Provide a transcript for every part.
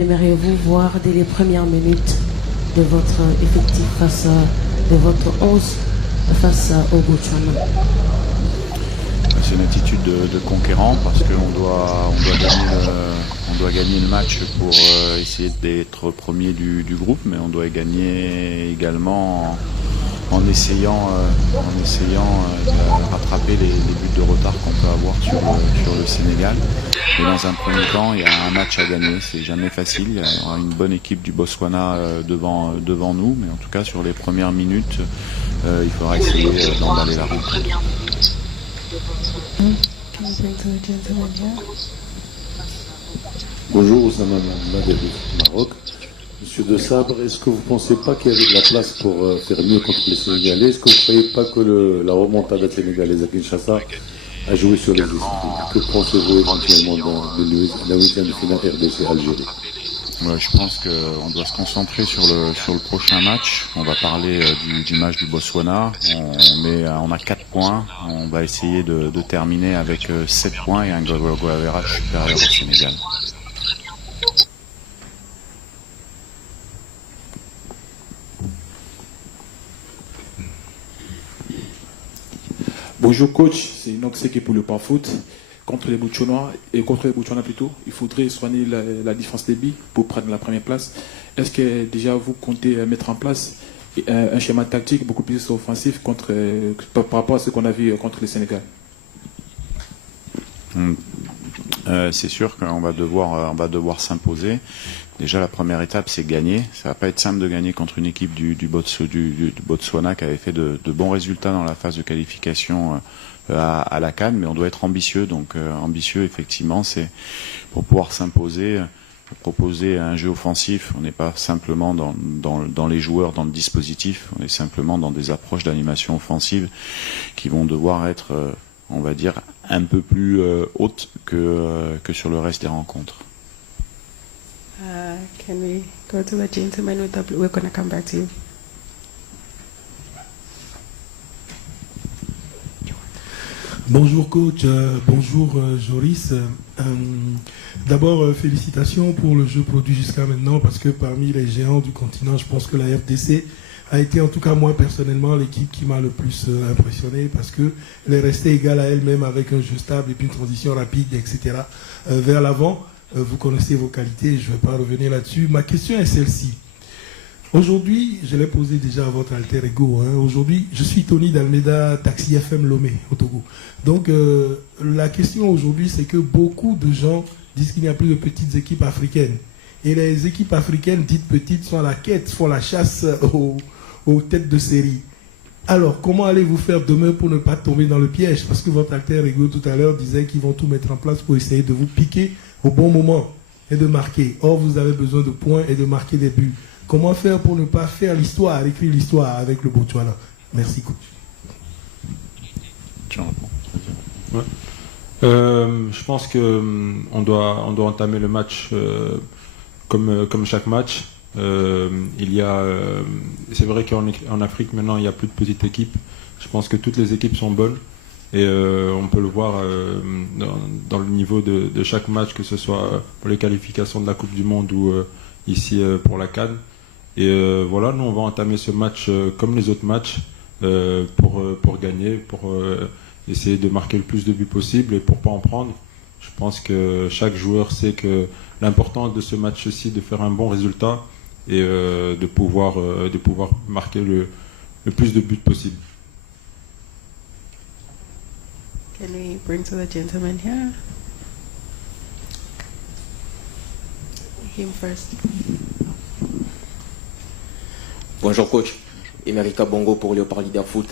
Aimeriez-vous voir dès les premières minutes de votre effectif de votre 11 face au Botswana? C'est une attitude de conquérant parce on doit gagner le match pour essayer d'être premier du groupe, mais on doit gagner également en essayant de rattraper les buts de retard qu'on peut avoir sur le Sénégal. Et dans un premier temps, il y a un match à gagner, c'est jamais facile. Il y aura une bonne équipe du Botswana devant nous, mais en tout cas sur les premières minutes, il faudra essayer d'emballer la route. Bonjour, Oussama Mouhamed du Maroc. Monsieur De Sabre, est-ce que vous ne pensez pas qu'il y avait de la place pour faire mieux contre les Sénégalais? Est-ce que vous ne croyez pas que la remontada sénégalaise à Kinshasa a joué sur les esprits? Que pensez-vous éventuellement de la huitième de finale RDC-Algérie? Ouais, je pense qu'on doit se concentrer sur le prochain match. On va parler du match du Botswana. On a 4 points. On va essayer de terminer avec 7 points et un goal average supérieur au Sénégal. Bonjour coach, c'est Inox qui est pour le pas foot. Contre les Botswana plutôt, il faudrait soigner la différence des billes pour prendre la première place. Est-ce que déjà vous comptez mettre en place un schéma tactique beaucoup plus offensif par rapport à ce qu'on a vu contre le Sénégal? C'est sûr qu'on va devoir s'imposer. Déjà, la première étape, c'est gagner. Ça va pas être simple de gagner contre une équipe du Botswana qui avait fait de bons résultats dans la phase de qualification à la CAN, mais on doit être ambitieux. Donc ambitieux, effectivement, c'est pour pouvoir s'imposer, proposer un jeu offensif. On n'est pas simplement dans les joueurs, dans le dispositif. On est simplement dans des approches d'animation offensive qui vont devoir être, on va dire, un peu plus hautes que sur le reste des rencontres. Can we go to the gentleman with the blue? We're going to come back to you. Bonjour coach, bonjour Joris. D'abord, félicitations pour le jeu produit jusqu'à maintenant parce que parmi les géants du continent, je pense que la RDC a été, en tout cas moi personnellement, l'équipe qui m'a le plus impressionné parce qu'elle est restée égale à elle-même avec un jeu stable et puis une transition rapide, etc. Vers l'avant. Vous connaissez vos qualités, je ne vais pas revenir là-dessus. Ma question est celle-ci. Aujourd'hui, je l'ai posé déjà à votre alter ego. Aujourd'hui, je suis Tony d'Almeida, Taxi FM Lomé, au Togo. Donc, la question aujourd'hui, c'est que beaucoup de gens disent qu'il n'y a plus de petites équipes africaines. Et les équipes africaines dites petites sont à la quête, font la chasse aux têtes de série. Alors, comment allez-vous faire demain pour ne pas tomber dans le piège? Parce que votre alter ego tout à l'heure disait qu'ils vont tout mettre en place pour essayer de vous piquer au bon moment et de marquer. Or, vous avez besoin de points et de marquer des buts. Comment faire pour ne pas faire l'histoire, écrire l'histoire avec le Botswana? Merci, coach. Tu réponds. Ouais. Je pense qu'on doit entamer le match comme chaque match. C'est vrai qu'en Afrique, maintenant, il n'y a plus de petites équipes. Je pense que toutes les équipes sont bonnes. Et on peut le voir dans le niveau de chaque match, que ce soit pour les qualifications de la Coupe du Monde ou ici pour la CAN. Et voilà, nous on va entamer ce match comme les autres matchs pour gagner, pour essayer de marquer le plus de buts possible et pour pas en prendre. Je pense que chaque joueur sait que l'important de ce match-ci, de faire un bon résultat et de pouvoir marquer le plus de buts possible. Can we bring to the gentleman here? Him first. Bonjour coach, Emerika Bongo pour Léopard Leader Foot.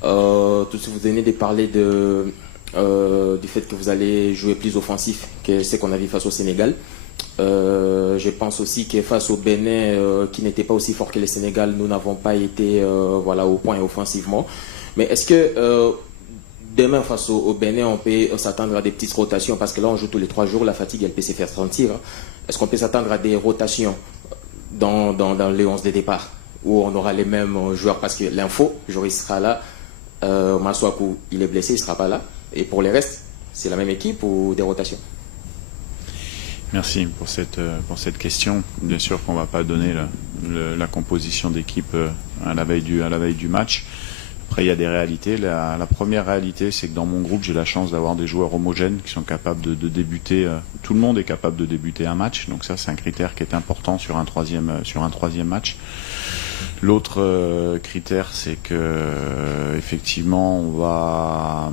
Tout ce que vous venez de parler du fait que vous allez jouer plus offensif que ce qu'on a vu face au Sénégal. Je pense aussi que face au Bénin, qui n'était pas aussi fort que le Sénégal, nous n'avons pas été au point offensivement. Mais est-ce que demain face au Bénin, on peut s'attendre à des petites rotations? Parce que là, on joue tous les 3 jours, la fatigue, elle peut se faire sentir. Est-ce qu'on peut s'attendre à des rotations dans les 11 de départ, où on aura les mêmes joueurs? Parce que l'info, Joris sera là, Maswaku, il est blessé, il ne sera pas là. Et pour les restes, c'est la même équipe ou des rotations? Merci pour cette question. Bien sûr qu'on ne va pas donner la composition d'équipe à la veille du match. Après, il y a des réalités. La première réalité, c'est que dans mon groupe, j'ai la chance d'avoir des joueurs homogènes qui sont capables de débuter. Tout le monde est capable de débuter un match. Donc ça, c'est un critère qui est important sur un troisième match. L'autre critère, c'est que effectivement,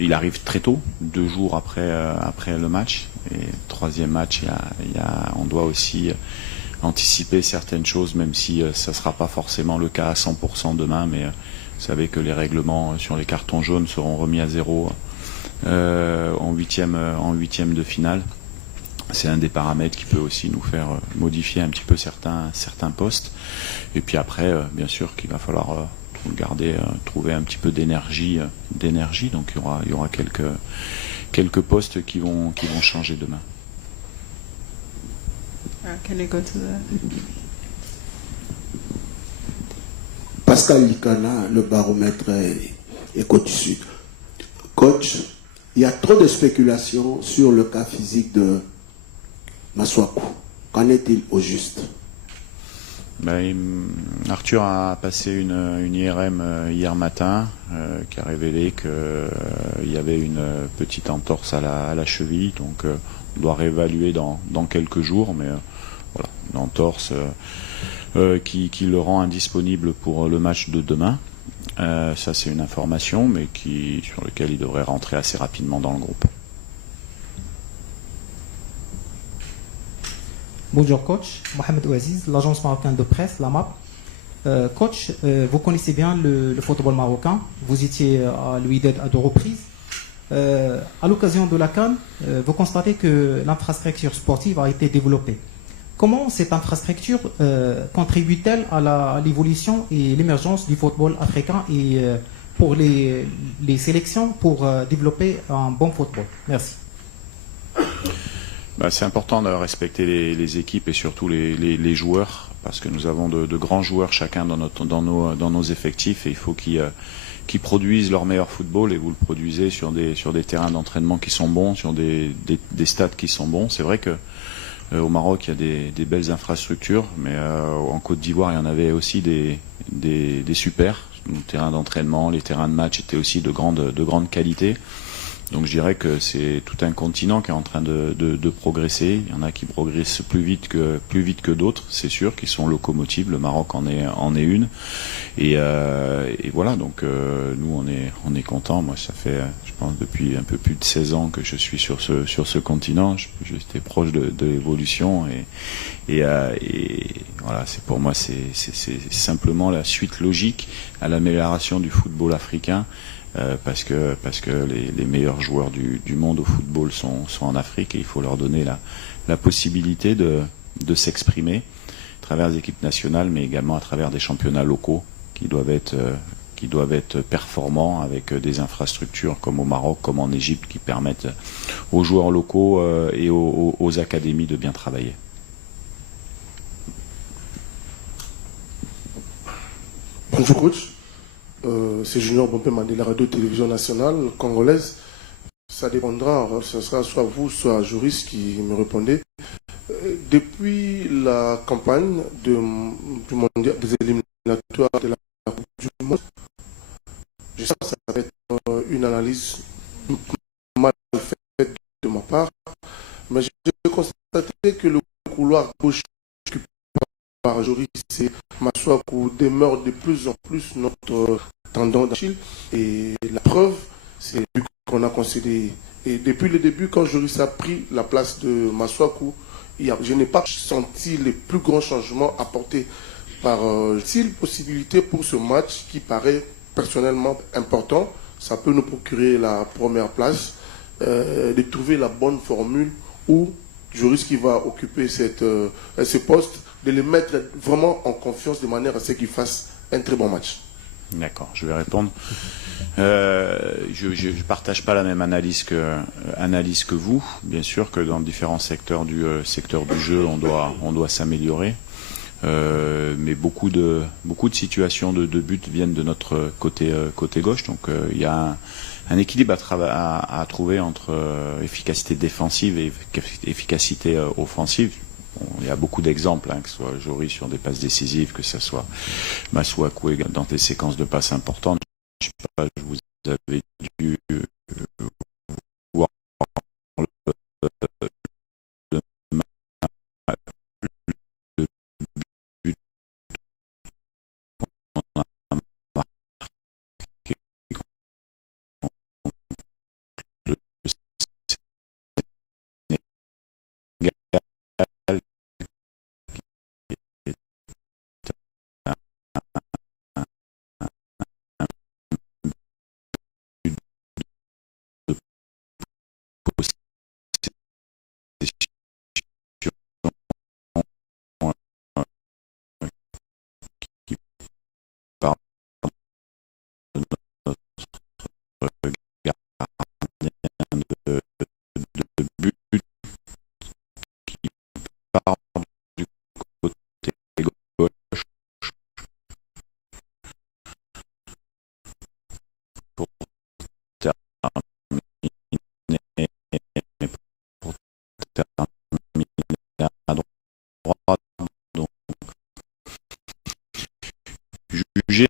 il arrive très tôt, 2 jours après le match. Et troisième match, on doit aussi anticiper certaines choses, même si ça ne sera pas forcément le cas à 100% demain, mais vous savez que les règlements sur les cartons jaunes seront remis à zéro en huitième de finale. C'est un des paramètres qui peut aussi nous faire modifier un petit peu certains postes. Et puis après, bien sûr qu'il va falloir trouver un petit peu d'énergie. Donc il y aura quelques postes qui vont changer demain. Can I go to the... Pascal Likana, le baromètre Éco du Sud. Coach, il y a trop de spéculations sur le cas physique de Masuaku. Qu'en est-il au juste? Arthur a passé une IRM hier matin qui a révélé qu'il y avait une petite entorse à la cheville, donc on doit réévaluer dans quelques jours, mais voilà, une entorse qui le rend indisponible pour le match de demain. Ça, c'est une information, mais sur laquelle il devrait rentrer assez rapidement dans le groupe. Bonjour coach, Mohamed Ouaziz, l'agence marocaine de presse, l'AMAP. Coach, vous connaissez bien le football marocain, vous étiez à l'UIDED à 2 reprises. À l'occasion de la CAN, vous constatez que l'infrastructure sportive a été développée. Comment cette infrastructure contribue-t-elle à l'évolution et l'émergence du football africain et pour les sélections pour développer un bon football? Merci. C'est important de respecter les équipes et surtout les joueurs, parce que nous avons de grands joueurs chacun dans nos effectifs, et il faut qu'ils produisent leur meilleur football, et vous le produisez sur des terrains d'entraînement qui sont bons, sur des stades qui sont bons. C'est vrai que au Maroc, il y a des belles infrastructures, mais en Côte d'Ivoire, il y en avait aussi des super. Les terrains d'entraînement, les terrains de match étaient aussi de grande qualité. Donc je dirais que c'est tout un continent qui est en train de progresser. Il y en a qui progressent plus vite que d'autres, c'est sûr, qui sont locomotives. Le Maroc en est une. Et voilà, donc nous on est contents. Moi, ça fait, je pense, depuis un peu plus de 16 ans que je suis sur ce continent. J'étais proche de l'évolution et voilà, c'est pour moi c'est simplement la suite logique à l'amélioration du football africain. Parce que les meilleurs joueurs du monde au football sont en Afrique, et il faut leur donner la possibilité de s'exprimer à travers les équipes nationales, mais également à travers des championnats locaux qui doivent être performants, avec des infrastructures comme au Maroc, comme en Égypte, qui permettent aux joueurs locaux et aux académies de bien travailler. Bonjour coach. C'est Junior Bompé Mandé, la radio-télévision nationale congolaise. Ça dépendra, ce sera soit vous, soit Joris qui me répondez. Depuis la campagne du mondial des éliminatoires de la Coupe du Monde, je sais que ça va être une analyse mal faite de ma part, mais j'ai constaté que le couloir gauche occupé par Joris et Masuaku demeure de plus en plus notre tendon d'Achille, et la preuve, c'est qu'on a considéré. Et depuis le début, quand Joris a pris la place de Masuaku, je n'ai pas senti les plus grands changements apportés par s'il possibilité pour ce match qui paraît personnellement important. Ça peut nous procurer la première place, de trouver la bonne formule où Joris qui va occuper ce poste, de les mettre vraiment en confiance de manière à ce qu'il fasse un très bon match. D'accord, je vais répondre. Je ne partage pas la même analyse que vous. Bien sûr que dans différents secteurs du jeu, on doit s'améliorer. mais beaucoup de situations de but viennent de notre côté gauche. Donc il y a un équilibre à trouver entre efficacité défensive et efficacité offensive. Bon, il y a beaucoup d'exemples, que ce soit Joris sur des passes décisives, que ce soit Masuaku dans des séquences de passes importantes. Je sais pas, vous avez dû voir juger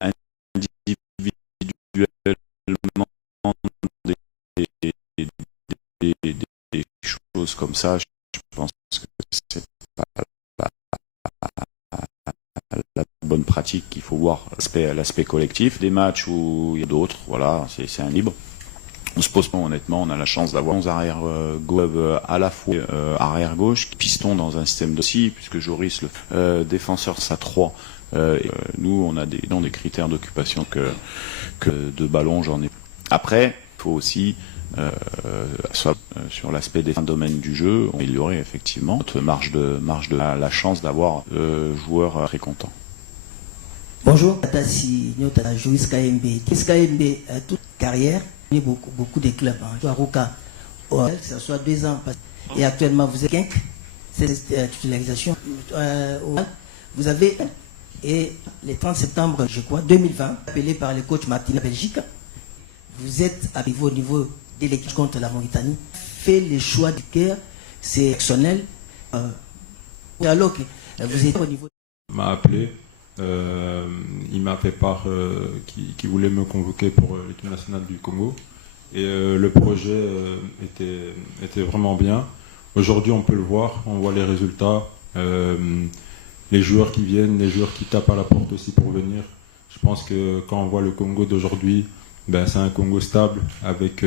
individuellement des choses comme ça, je pense que c'est pas la bonne pratique. Il faut voir l'aspect collectif des matchs où il y a d'autres, voilà, c'est un libre. On se pose pas, honnêtement, on a la chance d'avoir 11 arrière gauche à la fois arrière gauche, piston dans un système aussi, puisque Joris, le défenseur, ça 3. Nous, on a des critères d'occupation que de ballon, j'en ai. Après, il faut aussi sur l'aspect des domaines du jeu, améliorer effectivement notre marge de la chance d'avoir joueurs très contents. Bonjour, Tati Nyota Joris KMB. KMB, toute carrière. Beaucoup de clubs, Roca, que ce soit 2 ans, et actuellement vous êtes 5, cette titularisation, vous avez, et le 30 septembre, je crois, 2020, appelé par le coach Martin Belgique, vous êtes arrivé au niveau de l'équipe contre la Mauritanie, fait le choix du cœur, c'est exceptionnel, alors que vous êtes au niveau... Il m'a appelé, il m'a fait part qu'il voulait me convoquer pour l'équipe nationale du Congo. Et le projet était vraiment bien. Aujourd'hui, on peut le voir, on voit les résultats. Les joueurs qui viennent, les joueurs qui tapent à la porte aussi pour venir. Je pense que quand on voit le Congo d'aujourd'hui, c'est un Congo stable, avec,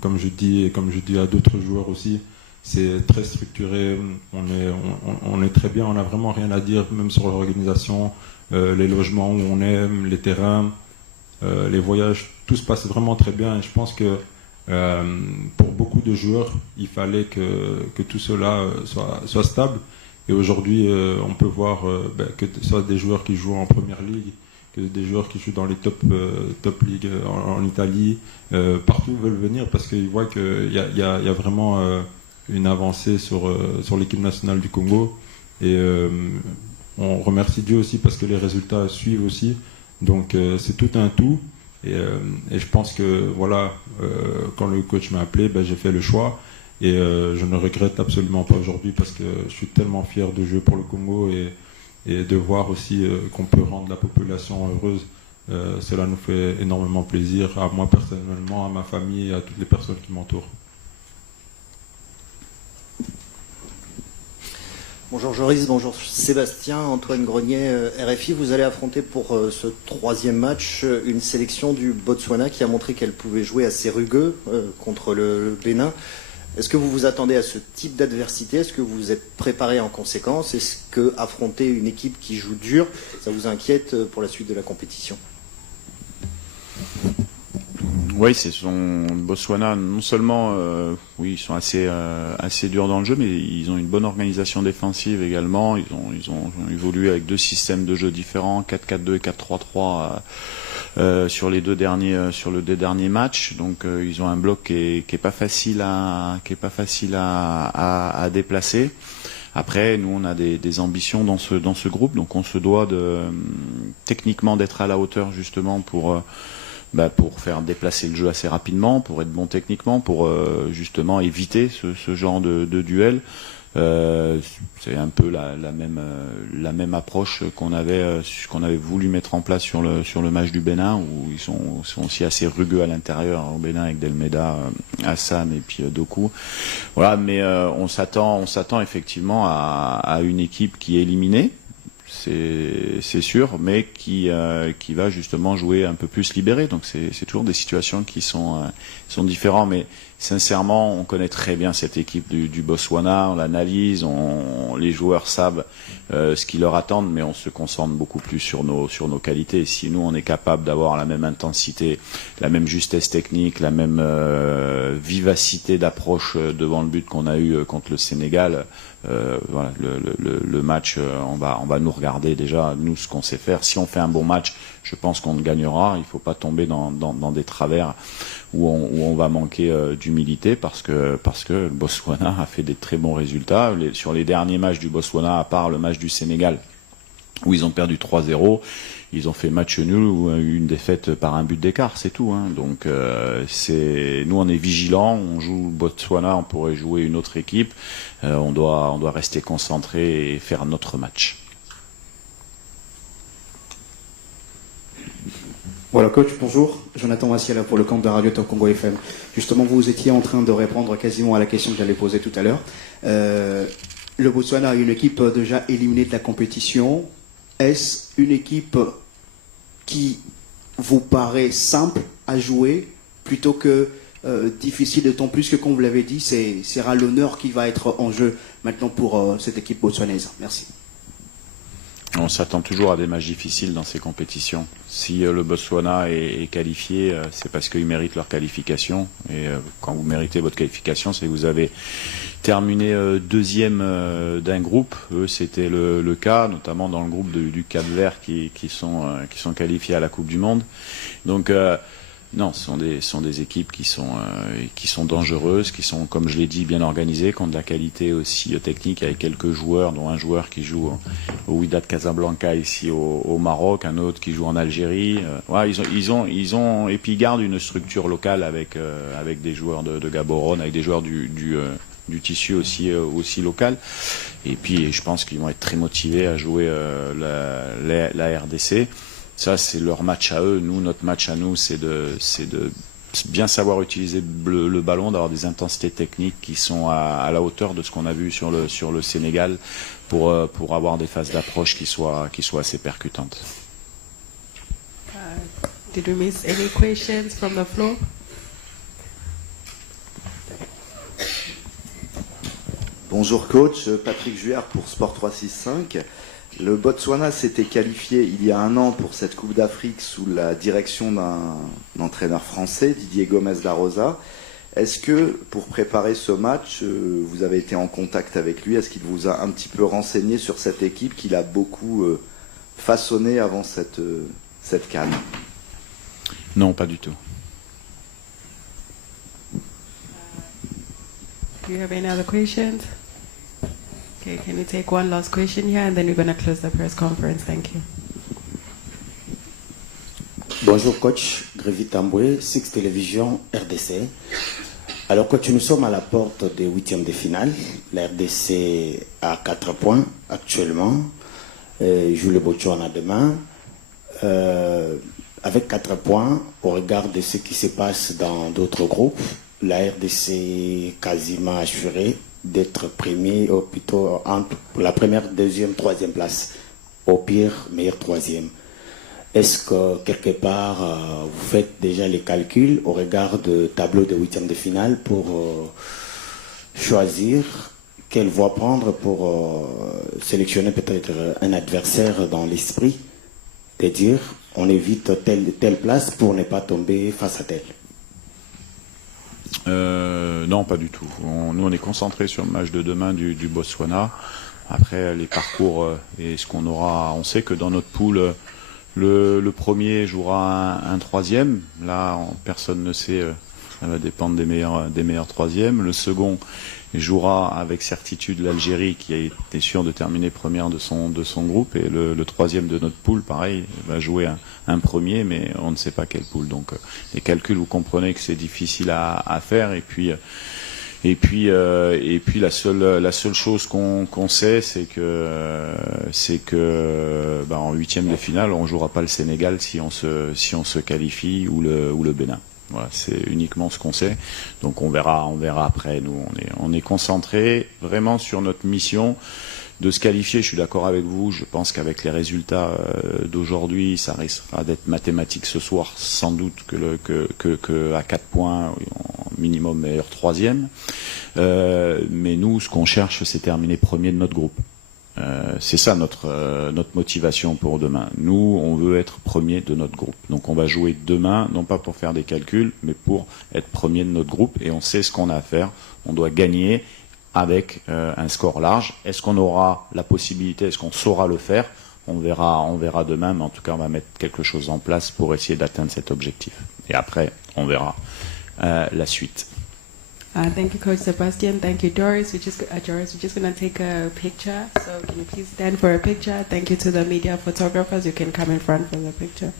comme je dis à d'autres joueurs aussi, c'est très structuré, on est très bien, on n'a vraiment rien à dire, même sur l'organisation, les logements où on aime, les terrains, les voyages, tout se passe vraiment très bien. Et je pense que pour beaucoup de joueurs, il fallait que tout cela soit stable. Et aujourd'hui, on peut voir que ce soit des joueurs qui jouent en première ligue, que des joueurs qui jouent dans les top ligues en Italie, partout veulent venir parce qu'ils voient qu'il y a vraiment une avancée sur l'équipe nationale du Congo. Et on remercie Dieu aussi parce que les résultats suivent aussi. Donc c'est tout un tout. Et je pense que voilà, quand le coach m'a appelé, j'ai fait le choix. Et je ne regrette absolument pas aujourd'hui parce que je suis tellement fier de jouer pour le Congo et de voir aussi qu'on peut rendre la population heureuse. Cela nous fait énormément plaisir, à moi personnellement, à ma famille et à toutes les personnes qui m'entourent. Bonjour Joris, bonjour Sébastien, Antoine Grenier, RFI. Vous allez affronter pour ce 3e match une sélection du Botswana qui a montré qu'elle pouvait jouer assez rugueux contre le Bénin. Est-ce que vous vous attendez à ce type d'adversité? Est-ce que vous vous êtes préparé en conséquence? Est-ce que affronter une équipe qui joue dur, ça vous inquiète pour la suite de la compétition? Oui, c'est son Botswana. Non seulement, oui, ils sont assez durs dans le jeu, mais ils ont une bonne organisation défensive également. Ils ont évolué avec 2 systèmes de jeu différents, 4-4-2 et 4-3-3 sur les deux derniers matchs. Donc ils ont un bloc qui est pas facile à déplacer. Après, nous on a des ambitions dans ce groupe, donc on se doit techniquement d'être à la hauteur justement pour faire déplacer le jeu assez rapidement, pour être bon techniquement, pour justement éviter ce genre de duel. C'est un peu la même approche qu'on avait voulu mettre en place sur le match du Bénin, où ils sont aussi assez rugueux à l'intérieur au Bénin avec Delmeda, Hassan et puis Doku. Voilà, mais on s'attend effectivement à une équipe qui est éliminée. C'est sûr, mais qui va justement jouer un peu plus libéré. Donc c'est toujours des situations qui sont différentes, mais sincèrement, on connaît très bien cette équipe du Botswana, on l'analyse, les joueurs savent ce qu'ils leur attendent, mais on se concentre beaucoup plus sur nos qualités. Si nous, on est capable d'avoir la même intensité, la même justesse technique, la même vivacité d'approche devant le but qu'on a eu contre le Sénégal, voilà, le match, on va nous regarder déjà, nous, ce qu'on sait faire. Si on fait un bon match, je pense qu'on gagnera. Il ne faut pas tomber dans des travers où on va manquer d'humilité, parce que le Botswana a fait des très bons résultats. Sur les derniers matchs du Botswana, à part le match du Sénégal, où ils ont perdu 3-0, ils ont fait match nul ou une défaite par un but d'écart, c'est tout. Hein. Donc nous on est vigilants, on joue le Botswana, on pourrait jouer une autre équipe, on doit rester concentré et faire notre match. Voilà, coach, bonjour. Jonathan Massiela pour le camp de Radio Top Congo FM. Justement, vous étiez en train de répondre quasiment à la question que j'allais poser tout à l'heure. Le Botswana a une équipe déjà éliminée de la compétition. Est-ce une équipe qui vous paraît simple à jouer plutôt que difficile, d'autant plus que, comme vous l'avez dit, c'est l'honneur qui va être en jeu maintenant pour cette équipe botswanaise? Merci. On s'attend toujours à des matchs difficiles dans ces compétitions. Si le Botswana est qualifié, c'est parce qu'ils méritent leur qualification. Et quand vous méritez votre qualification, c'est que vous avez terminé deuxième d'un groupe. Eux, c'était le cas, notamment dans le groupe du Cap-Vert qui sont qualifiés à la Coupe du Monde. Donc non, ce sont des équipes qui sont dangereuses, qui sont, comme je l'ai dit, bien organisées, qui ont de la qualité aussi technique, avec quelques joueurs, dont un joueur qui joue au Wydad Casablanca ici au Maroc, un autre qui joue en Algérie. Voilà, ils ont et puis ils gardent une structure locale avec des joueurs de Gaborone, avec des joueurs du tissu aussi local. Et puis je pense qu'ils vont être très motivés à jouer la RDC. Ça, c'est leur match à eux. Nous, notre match à nous, c'est de bien savoir utiliser le ballon, d'avoir des intensités techniques qui sont à la hauteur de ce qu'on a vu sur le Sénégal, pour avoir des phases d'approche qui soient assez percutantes. Did we miss any questions from the floor? Bonjour coach, Patrick Juère pour Sport 365. Le Botswana s'était qualifié il y a un an pour cette Coupe d'Afrique sous la direction d'un entraîneur français, Didier Gomez da Rosa. Est-ce que, pour préparer ce match, vous avez été en contact avec lui? Est-ce qu'il vous a un petit peu renseigné sur cette équipe qu'il a beaucoup façonnée avant cette CAN? Non, pas du tout. Do you have any other questions? Okay, can we take one last question here and then we're going to close the press conference. Thank you. Bonjour coach, Grévy Tamboué, Six Télévision RDC. Alors coach, nous sommes à la porte des huitièmes de finale. La RDC a 4 points actuellement. Joue le Botswana demain. Avec 4 points, au regard de ce qui se passe dans d'autres groupes, la RDC est quasiment assurée d'être premier, ou plutôt entre la première, deuxième, troisième place. Au pire, meilleur troisième. Est-ce que quelque part, vous faites déjà les calculs au regard de tableau de huitième de finale pour choisir quelle voie prendre pour sélectionner peut-être un adversaire dans l'esprit, de dire on évite telle place pour ne pas tomber face à telle? Non, pas du tout. Nous, on est concentrés sur le match de demain du Botswana. Après, les parcours et ce qu'on aura, on sait que dans notre poule, Le premier jouera un troisième. Là, personne ne sait, ça va dépendre des meilleurs troisièmes. Le second jouera avec certitude l'Algérie, qui a été sûre de terminer première de son groupe. Et le troisième de notre poule, pareil, va jouer un premier, mais on ne sait pas quelle poule. Donc les calculs, vous comprenez que c'est difficile à faire. Et puis la seule chose qu'on sait, c'est que en huitième de finale, on jouera pas le Sénégal si on se qualifie ou le Bénin. Voilà, c'est uniquement ce qu'on sait. Donc on verra après. Nous, on est concentré vraiment sur notre mission de se qualifier. Je suis d'accord avec vous. Je pense qu'avec les résultats d'aujourd'hui, ça risquera d'être mathématique ce soir, sans doute que à 4 points, minimum meilleur troisième. Mais nous, ce qu'on cherche, c'est terminer premier de notre groupe. C'est ça notre motivation pour demain. Nous, on veut être premier de notre groupe. Donc on va jouer demain, non pas pour faire des calculs, mais pour être premier de notre groupe. Et on sait ce qu'on a à faire. On doit gagner avec un score large. Est-ce qu'on aura la possibilité, est-ce qu'on saura le faire? On verra demain, mais en tout cas, on va mettre quelque chose en place pour essayer d'atteindre cet objectif. Et après, on verra la suite. Thank you, Coach Sebastian. Thank you, Doris. Doris, we're just going to take a picture. So can you please stand for a picture? Thank you to the media photographers. You can come in front for the picture.